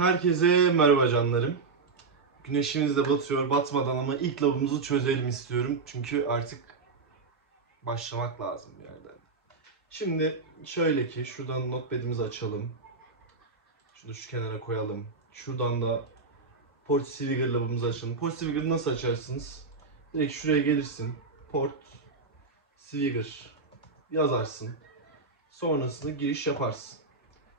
Herkese merhaba canlarım. Güneşimiz de batıyor, batmadan ama ilk lavımızı çözelim istiyorum. Çünkü artık başlamak lazım bir yerden. Şimdi şöyle ki şuradan notepad'imizi açalım. Şunu şu kenara koyalım. Şuradan da Port Swigger lavımızı açalım. Port Swigger'ı nasıl açarsınız? Direkt şuraya gelirsin. Port Swigger yazarsın. Sonrasında giriş yaparsın.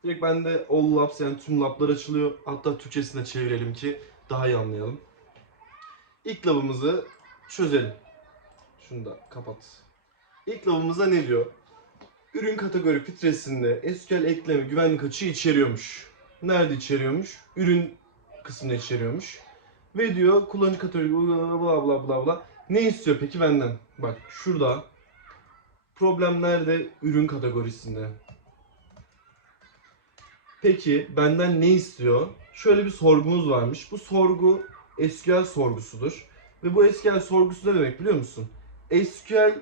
Direkt bende All Labs yani tüm lablar açılıyor. Hatta Türkçesine çevirelim ki daha iyi anlayalım. İlk labımızı çözelim. Şunu da kapat. İlk labımızda ne diyor? Ürün kategori filtresinde SQL ekleme güvenlik açığı içeriyormuş. Nerede içeriyormuş? Ürün kısmında içeriyormuş. Ve diyor kullanıcı kategori bla bla bla bla. Ne istiyor peki benden? Bak şurada problem nerede? Ürün kategorisinde. Peki benden ne istiyor? Şöyle bir sorgumuz varmış. Bu sorgu SQL sorgusudur. Ve bu SQL sorgusu ne demek biliyor musun? SQL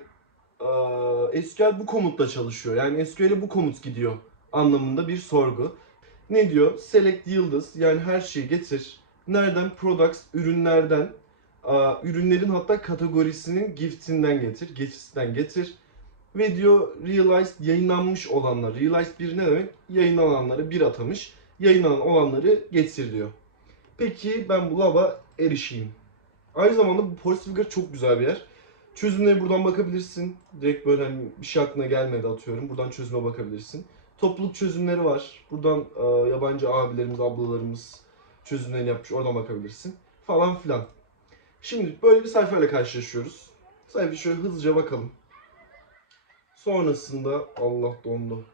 eee, SQL bu komutla çalışıyor. Yani SQL'e bu komut gidiyor anlamında bir sorgu. Ne diyor? Select yıldız yani her şeyi getir. Nereden? Products, ürünlerden. Aa, ürünlerin hatta kategorisinin gift'inden getir. Gifts'ten getir. Ve diyor realized yayınlanmış olanlar. Realized bir ne demek? Yayınlananları bir atamış. Yayınlanan olanları getir diyor. Peki ben bu lava erişeyim. Aynı zamanda bu Police Figure çok güzel bir yer. Çözümleri buradan bakabilirsin. Direkt böyle hani bir şey aklına gelmedi atıyorum. Buradan çözüme bakabilirsin. Topluluk çözümleri var. Buradan e, yabancı abilerimiz, ablalarımız çözümlerini yapmış. Oradan bakabilirsin. Falan filan. Şimdi böyle bir sayfayla karşılaşıyoruz. Sayfayı şöyle hızlıca bakalım. Sonrasında Allah dondu.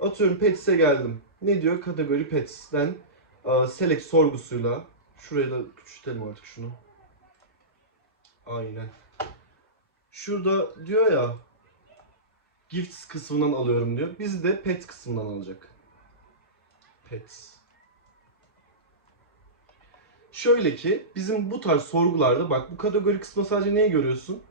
Atıyorum Pets'e geldim. Ne diyor? Kategori Pets'ten e, select sorgusuyla şuraya da küçültelim artık şunu. Aynen. Şurada diyor ya Gifts kısmından alıyorum diyor. Biz de Pets kısmından alacak. Pets. Şöyle ki bizim bu tarz sorgularda bak bu kategori kısmında sadece neyi görüyorsun?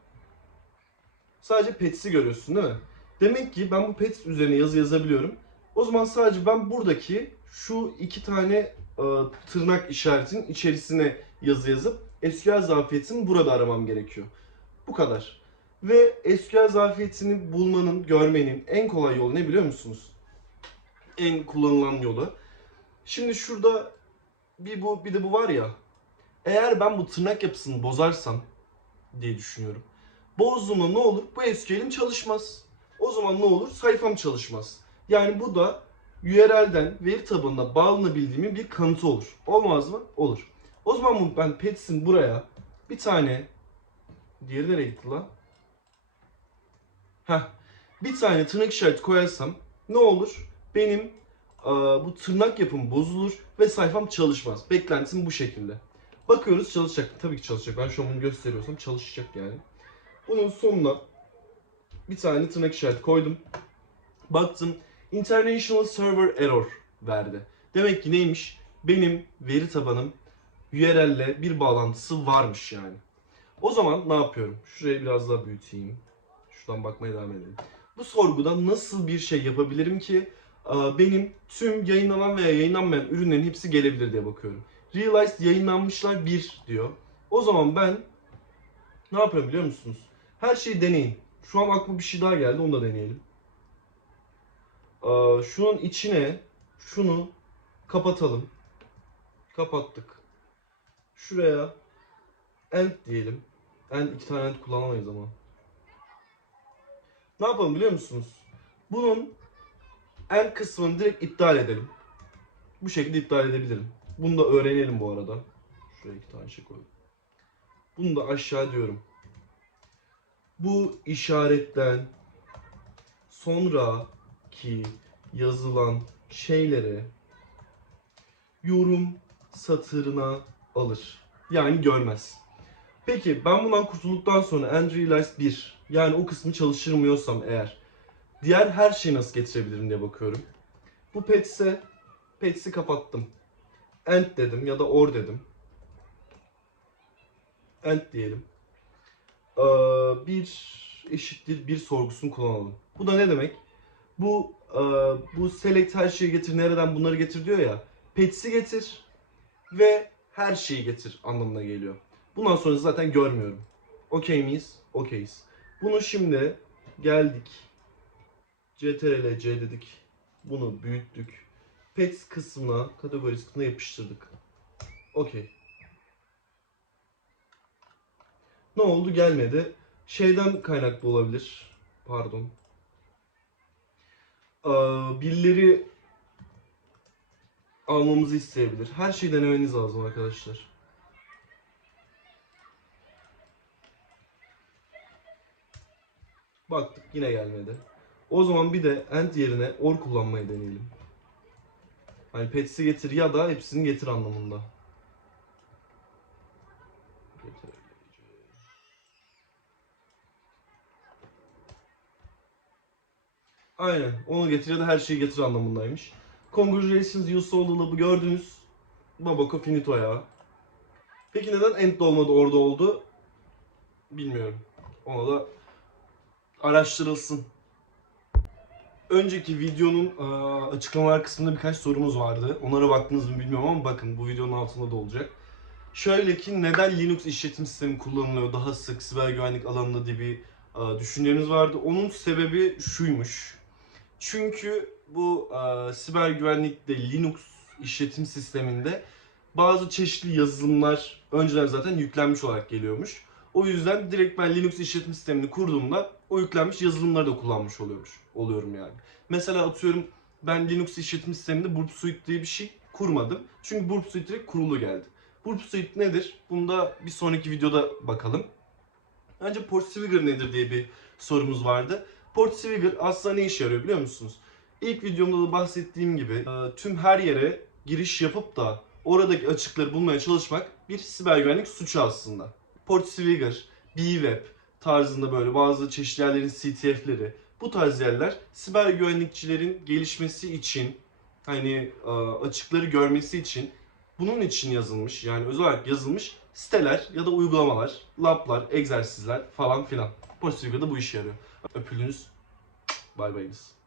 Sadece Pets'i görüyorsun değil mi? Demek ki ben bu Pets üzerine yazı yazabiliyorum. O zaman sadece ben buradaki şu iki tane e, tırnak işaretinin içerisine yazı yazıp SQL zafiyetini burada aramam gerekiyor. Bu kadar. Ve SQL zafiyetini bulmanın, görmenin en kolay yolu ne biliyor musunuz? En kullanılan yolu. Şimdi şurada bir bu bir de bu var ya. Eğer ben bu tırnak yapısını bozarsam diye düşünüyorum. Bozduğumda ne olur? Bu SQL'im çalışmaz. O zaman ne olur? Sayfam çalışmaz. Yani bu da URL'den veri tabanına bağlanabildiğimin bir kanıtı olur. Olmaz mı? Olur. O zaman ben Pets'in buraya bir tane diğeri nereye gitti lan? Heh. Bir tane tırnak işareti koyarsam ne olur? Benim bu tırnak yapım bozulur ve sayfam çalışmaz. Beklentim bu şekilde. Bakıyoruz çalışacak. Tabii ki çalışacak. Ben şu an bunu gösteriyorsam çalışacak yani. Bunun sonuna bir tane tırnak işareti koydum. Baktım International Server Error verdi. Demek ki neymiş? Benim veri tabanım URL'le bir bağlantısı varmış yani. O zaman ne yapıyorum? Şurayı biraz daha büyüteyim. Şuradan bakmaya devam edelim. Bu sorguda nasıl bir şey yapabilirim ki e, benim tüm yayınlanan veya yayınlanmayan ürünlerin hepsi gelebilir diye bakıyorum. Realized yayınlanmışlar 1 diyor. O zaman ben ne yapıyorum biliyor musunuz? Her şeyi deneyin. Şu an aklıma bir şey daha geldi onu da deneyelim. Şunun içine şunu kapatalım. Kapattık. Şuraya end diyelim. End iki tane end kullanamayız ama. Ne yapalım biliyor musunuz? Bunun end kısmını direkt iptal edelim. Bu şekilde iptal edebilirim. Bunu da öğrenelim bu arada. Şuraya iki tane şey koydum. Bunu da aşağı diyorum. Bu işaretten sonraki yazılan şeyleri yorum satırına alır. Yani görmez. Peki ben bundan kurtulduktan sonra end realized 1 yani o kısmı çalıştırmıyorsam eğer diğer her şeyi nasıl getirebilirim diye bakıyorum. Bu pets'e pets'i kapattım. End dedim ya da or dedim. End diyelim. Ee, bir eşittir bir sorgusunu kullanalım. Bu da ne demek? Bu e, bu select her şeyi getir nereden bunları getir diyor ya. Pets'i getir ve her şeyi getir anlamına geliyor. Bundan sonra zaten görmüyorum. Okey miyiz? Okeyiz. Bunu şimdi geldik. CTRL C dedik. Bunu büyüttük. Pets kısmına, kategorisi kısmına yapıştırdık. Okey. Ne oldu? Gelmedi. Şeyden kaynaklı olabilir. Pardon. Ee, birileri almamızı isteyebilir. Her şeyi denemeniz lazım arkadaşlar. Baktık yine gelmedi. O zaman bir de end yerine or kullanmayı deneyelim. Hani pets'i getir ya da hepsini getir anlamında. Getir. Aynen. Onu getir ya her şeyi getir anlamındaymış. Congratulations you sold lab'ı gördünüz. Babako finito ya. Peki neden end olmadı orada oldu? Bilmiyorum. Ona da araştırılsın. Önceki videonun açıklamalar kısmında birkaç sorumuz vardı. Onlara baktınız mı bilmiyorum ama bakın bu videonun altında da olacak. Şöyle ki neden Linux işletim sistemi kullanılıyor daha sık siber güvenlik alanında diye bir eee, düşünceleriniz vardı. Onun sebebi şuymuş. Çünkü bu eee, siber güvenlikte Linux işletim sisteminde bazı çeşitli yazılımlar önceden zaten yüklenmiş olarak geliyormuş. O yüzden direkt ben Linux işletim sistemini kurduğumda o yüklenmiş yazılımları da kullanmış oluyormuş. Oluyorum yani. Mesela atıyorum ben Linux işletim sisteminde Burp Suite diye bir şey kurmadım. Çünkü Burp Suite direkt kurulu geldi. Burp Suite nedir? Bunda bir sonraki videoda bakalım. Önce Portswigger nedir diye bir sorumuz vardı. Portswigger aslında ne işe yarıyor biliyor musunuz? İlk videomda da bahsettiğim gibi e, tüm her yere giriş yapıp da oradaki açıkları bulmaya çalışmak bir siber güvenlik suçu aslında. Portswigger, Bweb tarzında böyle bazı çeşitli yerlerin CTF'leri bu tarz yerler siber güvenlikçilerin gelişmesi için hani e, açıkları görmesi için bunun için yazılmış yani özel olarak yazılmış siteler ya da uygulamalar, lablar, egzersizler falan filan. Portswigger da bu işe yarıyor. Öpülünüz. Bay bayınız.